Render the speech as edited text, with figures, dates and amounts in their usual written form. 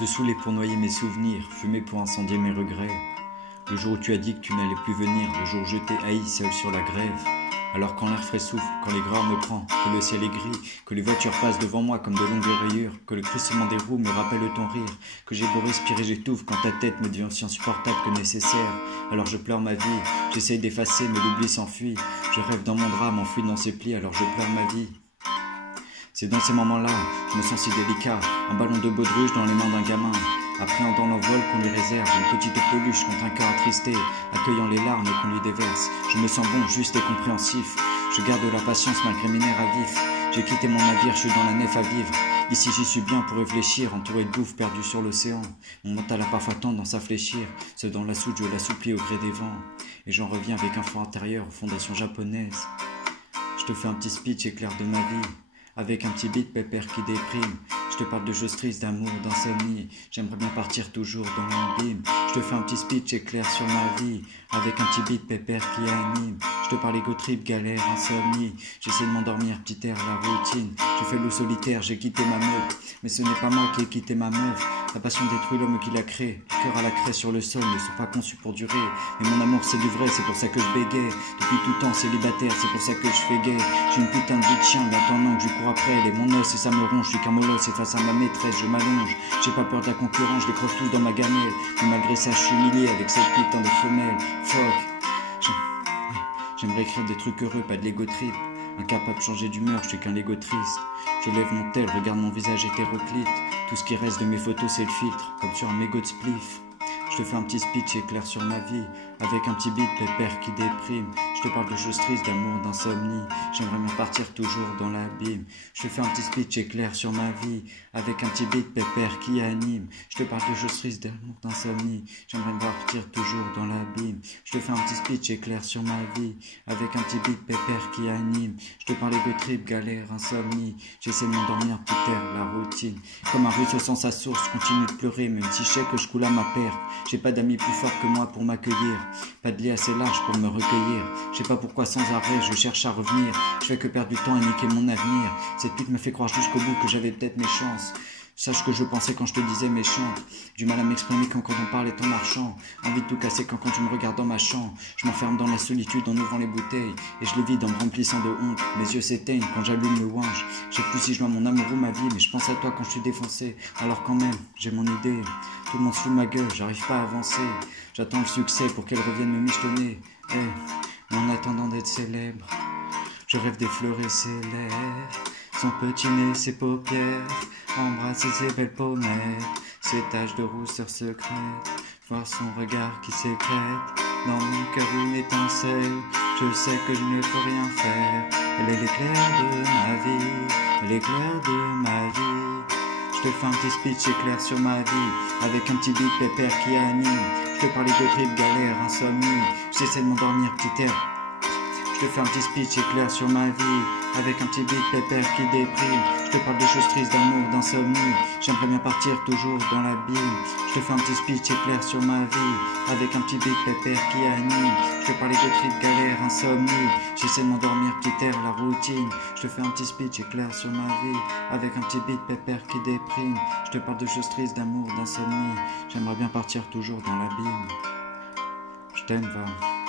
Se saouler pour noyer mes souvenirs, fumer pour incendier mes regrets. Le jour où tu as dit que tu n'allais plus venir, le jour où je t'ai haï seul sur la grève. Alors quand l'air frais souffle, quand l'aigreur me prend, que le ciel est gris, que les voitures passent devant moi comme de longues rayures, que le crissement des roues me rappelle ton rire, que j'ai beau respirer j'étouffe quand ta tête me devient aussi insupportable que nécessaire. Alors je pleure ma vie, j'essaye d'effacer mais l'oubli s'enfuit. Je rêve dans mon drame, enfoui dans ses plis, alors je pleure ma vie. C'est dans ces moments-là, je me sens si délicat, un ballon de baudruche dans les mains d'un gamin, appréhendant l'envol qu'on lui réserve, une petite peluche contre un cœur attristé, accueillant les larmes qu'on lui déverse. Je me sens bon, juste et compréhensif, je garde la patience malgré mes nerfs à vif. J'ai quitté mon navire, je suis dans la nef à vivre. Ici j'y suis bien pour réfléchir, entouré de bouffe perdu sur l'océan. Mon mental a parfois tendance à fléchir, seul dans la soute je l'assouplis au gré des vents. Et j'en reviens avec un fond intérieur aux fondations japonaises. Je te fais un petit speech éclair de ma vie, avec un petit beat pépère qui déprime. Je te parle de choses tristes, d'amour, d'insomnie. J'aimerais bien partir toujours dans l'abîme. Je te fais un petit speech éclair sur ma vie, avec un petit beat pépère qui anime. Je te parle ego trip, galère, insomnie. J'essaie de m'endormir, petit air, la routine. Je fais loup solitaire, j'ai quitté ma meute. Mais ce n'est pas moi qui ai quitté ma meuf. La passion détruit l'homme qui l'a créé. Le cœur à la craie sur le sol ne sont pas conçus pour durer. Mais mon amour c'est du vrai, c'est pour ça que je bégaye. Depuis tout temps célibataire, c'est pour ça que je fais gay. J'ai une putain de vie de chien, attendant que je cours après elle est mon os et ça me ronge. Je suis qu'un molosse et face à ma maîtresse je m'allonge. J'ai pas peur de la concurrence, je les croise tous dans ma gamelle. Mais malgré ça je suis humilié avec cette putain de femelle. Fuck. J'aimerais écrire des trucs heureux, pas de l'ego trip. Incapable de changer d'humeur, je suis qu'un Lego triste. Je lève mon tel, regarde mon visage hétéroclite. Tout ce qui reste de mes photos c'est le filtre, comme sur un mégot de spliff. Je te fais un petit speech éclair sur ma vie, avec un petit beat pépère qui déprime. Je te parle de choses tristes, d'amour, d'insomnie. J'aimerais bien partir toujours dans l'abîme. Je te fais un petit speech éclair sur ma vie, avec un petit beat pépère qui anime. Je te parle de choses tristes, d'amour, d'insomnie. J'aimerais bien partir toujours dans l'abîme. Je te fais un petit speech éclair sur ma vie, avec un petit beat pépère qui anime. Je te parle ego trip, galère, insomnie. J'essaie de m'endormir, plus terre, la routine. Comme un ruisseau sans sa source, je continue de pleurer, même si je sais que je coule à ma perte. J'ai pas d'amis plus forts que moi pour m'accueillir, pas de lit assez large pour me recueillir. Je sais pas pourquoi sans arrêt je cherche à revenir. Je fais que perdre du temps et niquer mon avenir. Cette pute me fait croire jusqu'au bout que j'avais peut-être mes chances. Sache que je pensais quand je te disais méchant. Du mal à m'exprimer quand on parle est en marchant. Envie de tout casser quand tu me regardes dans ma chambre. Je m'enferme dans la solitude en ouvrant les bouteilles. Et je le vide en me remplissant de honte. Mes yeux s'éteignent quand j'allume le wange. Je sais plus si je dois mon amour ou ma vie, mais je pense à toi quand je suis défoncé. Alors quand même, j'ai mon idée. Tout le monde se fout de ma gueule, j'arrive pas à avancer. J'attends le succès pour qu'elle revienne me michetonner. Mais en attendant d'être célèbre, je rêve d'effleurer ses lèvres, son petit nez, ses paupières, embrasser ses belles pommettes, ses taches de rousseur secrète, voir son regard qui sécrète dans mon cœur une étincelle. Je sais que je ne peux rien faire. Elle est l'éclair de ma vie, l'éclair de ma vie. Je te fais un petit speech éclair sur ma vie, avec un petit beat pépère qui anime. Je te parle de trip, galère, insomnie. J'essaie de m'endormir, petit air. Je te fais un petit speech éclair sur ma vie, avec un petit beat pépère qui déprime. Je te parle de choses tristes, d'amour, d'insomnie. J'aimerais bien partir toujours dans l'abîme. Je te fais un petit speech éclair sur ma vie, avec un petit beat pépère qui anime. Je te parle de trip, galère, insomnie. J'essaie de m'endormir, petit air, la routine. Je te fais un petit speech éclair sur ma vie, avec un petit beat pépère qui déprime. Je te parle de choses tristes, d'amour, d'insomnie. J'aimerais bien partir toujours dans l'abîme. Je t'aime, va.